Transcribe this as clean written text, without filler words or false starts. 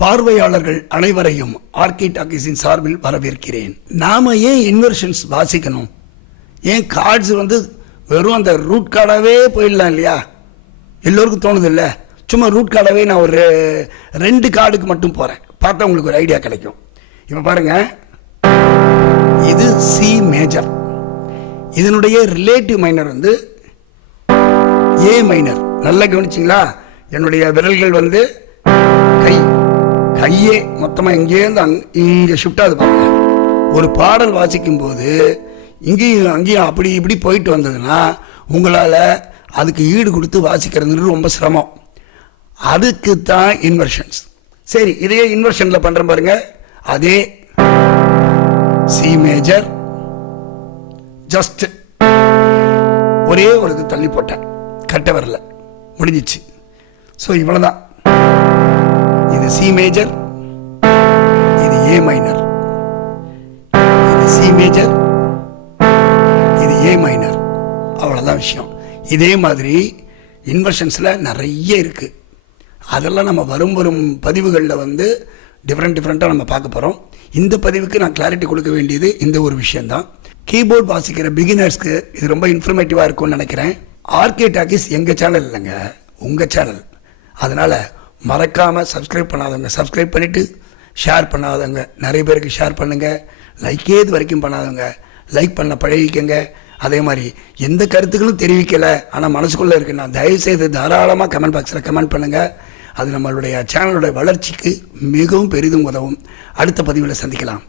பார்வையாளர்கள் அனைவரையும் ஆர்கே டாக்கீஸின் சார்பில் வரவேற்கிறேன். நாம ஏன் இன்வெர்ஷன்ஸ் வாசிக்கணும்? ஏன் கார்ட்ஸ் வெறும் அந்த ரூட் கார்டாகவே போயிடலாம் இல்லையா? எல்லோருக்கும் தோணுது இல்லை? சும்மா ரூட் கார்டாகவே நான் ஒரு 2 கார்டுக்கு மட்டும் போகிறேன், பார்த்தா உங்களுக்கு ஒரு ஐடியா கிடைக்கும். இப்போ பாருங்க, இது சி மேஜர், இதனுடைய ரிலேட்டிவ் மைனர் ஏ மைனர். நல்லா கவனிச்சிங்களா? என்னுடைய விரல்கள் கையே மொத்தமாக இங்கேருந்து இங்கே ஷிஃப்ட் ஆகுது பாருங்க. ஒரு பாடல் வாசிக்கும் போது இங்கேயும் அங்கேயும் அப்படி இப்படி போயிட்டு வந்ததுன்னா உங்களால் அதுக்கு ஈடு கொடுத்து வாசிக்கிறது ரொம்ப சிரமம். அதுக்கு தான் இன்வர்ஷன்ஸ். சரி, இதையே இன்வர்ஷனில் பண்ணுறேன் பாருங்க. அதே சி மேஜர் ஜஸ்ட் ஒரே ஒரு இது தள்ளி போட்டேன், கட்ட வரல, முடிஞ்சிச்சு. ஸோ இவ்வளோதான். இது சி மேஜர், இது ஏ மைனர், இது சி மேஜர், இது ஏ மைனர். அவ்வளோதான் விஷயம். இதே மாதிரி இன்வர்ஷன்ஸில் நிறைய இருக்குது. அதெல்லாம் நம்ம வரும் பதிவுகளில் டிஃப்ரெண்ட்டாக நம்ம பார்க்க போகிறோம். இந்த பதிவுக்கு நான் கிளாரிட்டி கொடுக்க வேண்டியது இந்த ஒரு விஷயந்தான். கீபோர்ட் வாசிக்கிற பிகினர்ஸ்க்கு இது ரொம்ப இன்ஃபர்மேட்டிவாக இருக்கும்னு நினைக்கிறேன். ஆர்கே டாக்கீஸ் எங்கள் சேனல் இல்லைங்க, உங்கள் சேனல். அதனால் மறக்காமல் சப்ஸ்கிரைப் பண்ணாதவங்க சப்ஸ்கிரைப் பண்ணிவிட்டு, ஷேர் பண்ணாதவங்க நிறைய பேருக்கு ஷேர் பண்ணுங்கள். லைக் ஏது வரைக்கும் பண்ணாதவங்க லைக் பண்ண பழகிக்கங்க. அதே மாதிரி எந்த கருத்துக்களும் தெரிவிக்கலை, ஆனால் மனசுக்குள்ளே இருக்குன்னா தயவுசெய்து தாராளமாக கமெண்ட் பாக்ஸில் கமெண்ட் பண்ணுங்கள். அது நம்மளுடைய சேனலுடைய வளர்ச்சிக்கு மிகவும் பெரிதும் உதவும். அடுத்த பதிவில் சந்திக்கலாம்.